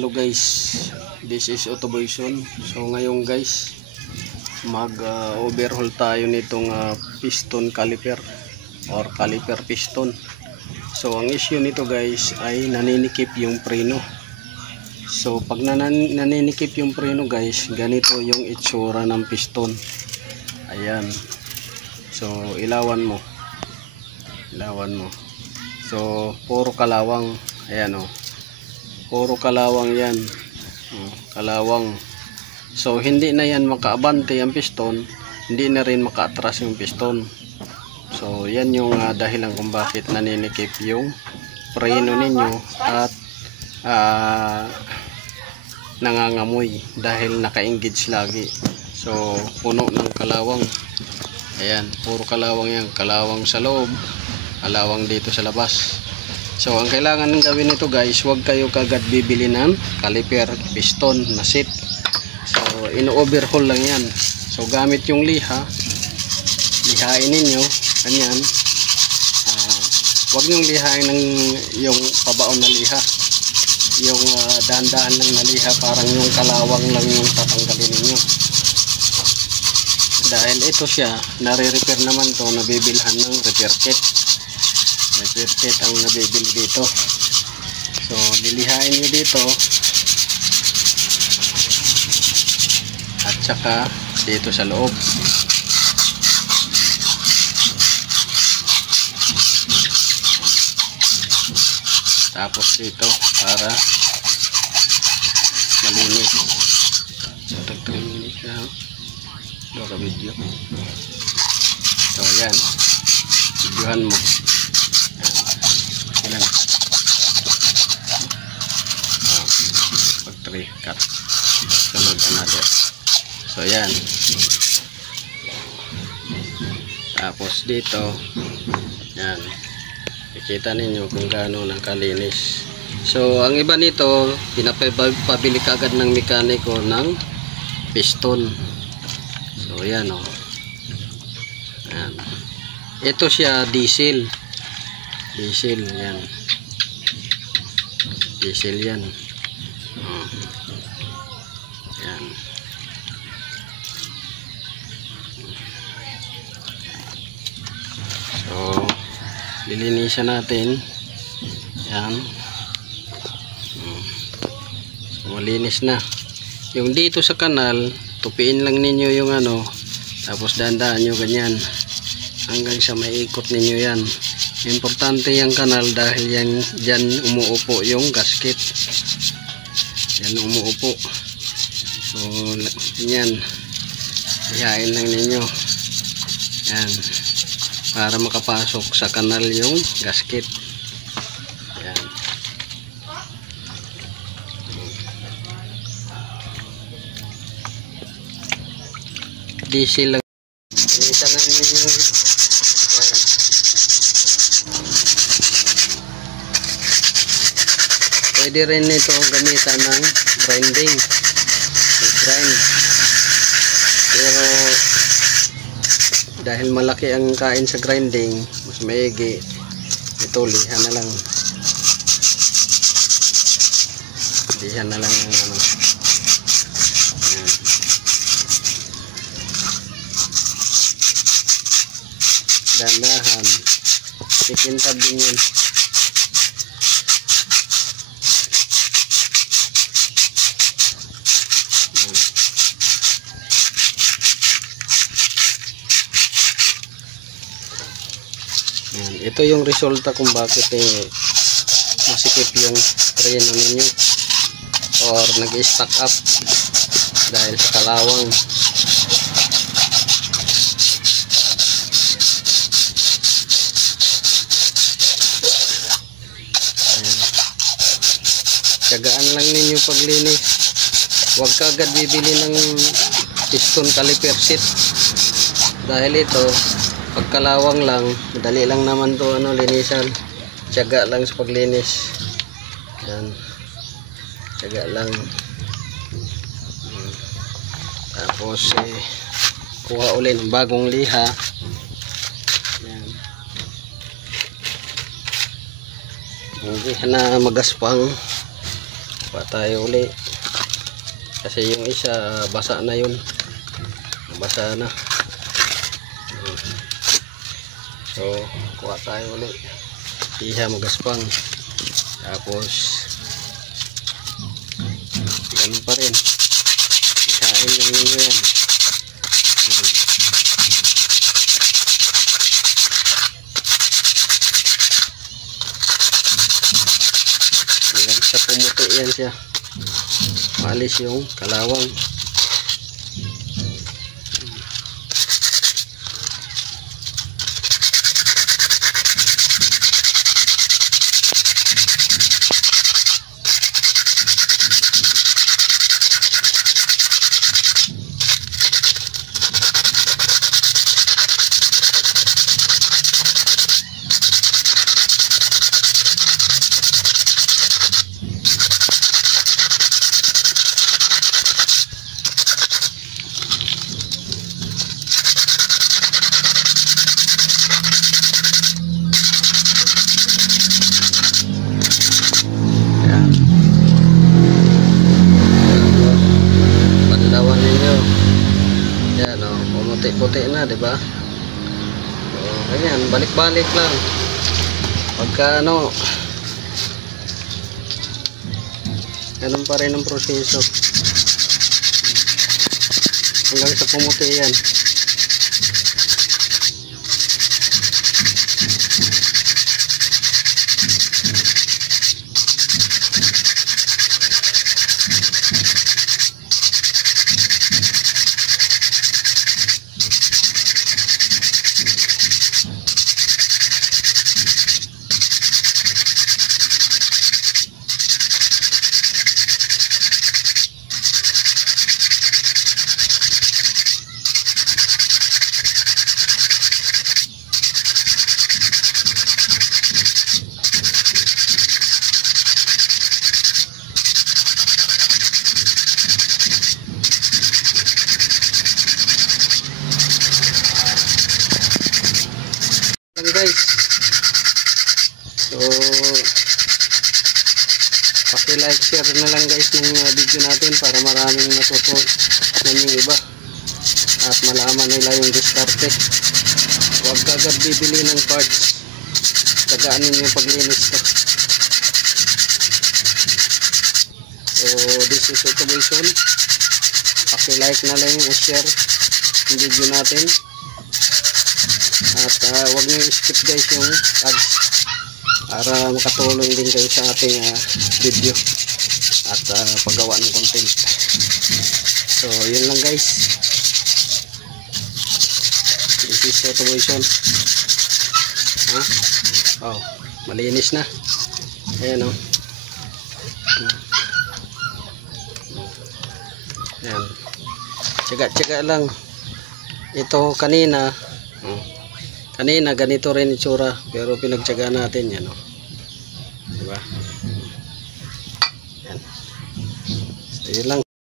Hello guys, this is Autoboyson. So ngayon guys, mag overhaul tayo nitong piston caliper or caliper piston. So ang issue nito guys ay naninikip yung preno. So pag naninikip yung preno guys, ganito yung itsura ng piston. Ayan. So ilawan mo. So puro kalawang. Ayan o. Puro kalawang yan. Kalawang. So hindi na yan makaabante ang piston, hindi na rin makaatras yung piston. So yan yung dahilan kung bakit naninikip yung preno ninyo at nangangamoy dahil naka-engage lagi. So puno ng kalawang. Ayan, puro kalawang yan. Kalawang sa loob, kalawang dito sa labas. So ang kailangan ng gawin nito guys, huwag kayo kagad bibili ng caliper piston na set. So ino-overhaul lang yan. So gamit yung lihain ninyo, ganyan. Huwag nyong lihain ng yung pabaon na liha. Yung dahan-dahan lang na liha, parang yung kalawang lang yung tatanggalin ninyo. Dahil ito siya, nare-repair naman to, nabibilhan ng repair kit. Repair kit ang nabibili dito. So lilihain nyo dito at saka dito sa loob. Tapos dito para malinis. So tag 3 minutes na ka video. So yan, videohan mo. Ilan? Pag 3 cut. Sunod another. So yan. Tapos dito yan, ikita ninyo kung gaano ng kalinis. So ang iba nito, pinapabili kagad ng mekaniko ng piston. So yan o. Yan. Ito siya diesel. Diesel yan. Diesel yan. Yan. So lilinisan natin. Yan. So, malinis na. Yung dito sa kanal, tupiin lang ninyo yung ano, tapos dandaan nyo ganyan hanggang sa maiikot ninyo yan. Importante yung kanal dahil yan, dyan umuupo yung gasket. Yan umuupo. So yan, ihain lang ninyo yan para makapasok sa kanal yung gasket. Yan. Diesel lang. Isa lang yung pwede rin ito gamitan ng grinding. Grind. Pero dahil malaki ang kain sa grinding, mas maigi ito, lihan na lang. Lihan na lang yung ano. Dandahan, ikintab din yan. Yan. Ito yung resulta kung bakit masikip yung preno ninyo or nag-stack up dahil sa kalawang. Tiyagaan lang ninyo paglinis. Huwag ka agad bibili ng piston caliper set dahil ito pagkalawang lang, madali lang naman to linisan. Tiyaga lang sa paglinis. Yan, tiyaga lang. Tapos kuha ulit ng bagong liha. Yan. Hindi na magaspang. kuha tayo uli kasi yung isa basa na yun, basa na. So kuha tayo uli, iha magaspang, tapos ganun pa rin, isain lang ninyo yan. Hanggang sa pumuti yan siya, maalis yung kalawang. Puti na, di ba? So, ganyan, balik-balik lang. Pagka ano, ganun pa rin ang proseso. Hanggang sa pumuti yan. Guys, so paki-like, share na lang guys ng video natin para maraming matutunan yung iba at malaman nila yung diskarte. Huwag ka agad bibili ng parts, tagaan ninyo yung paglinis ko. So this is automation. Paki-like na lang yung share yung video natin. At huwag nyo skip guys yung ads para makatulong din kayo sa ating video at paggawa ng content. So yun lang guys, this is automation. Oh, malinis na. Ayan o. Ayan, tsaga-tsaga lang. Ito kanina ganito rin itsura, pero pinagtyaga natin yan, diba? Yan. So yun lang.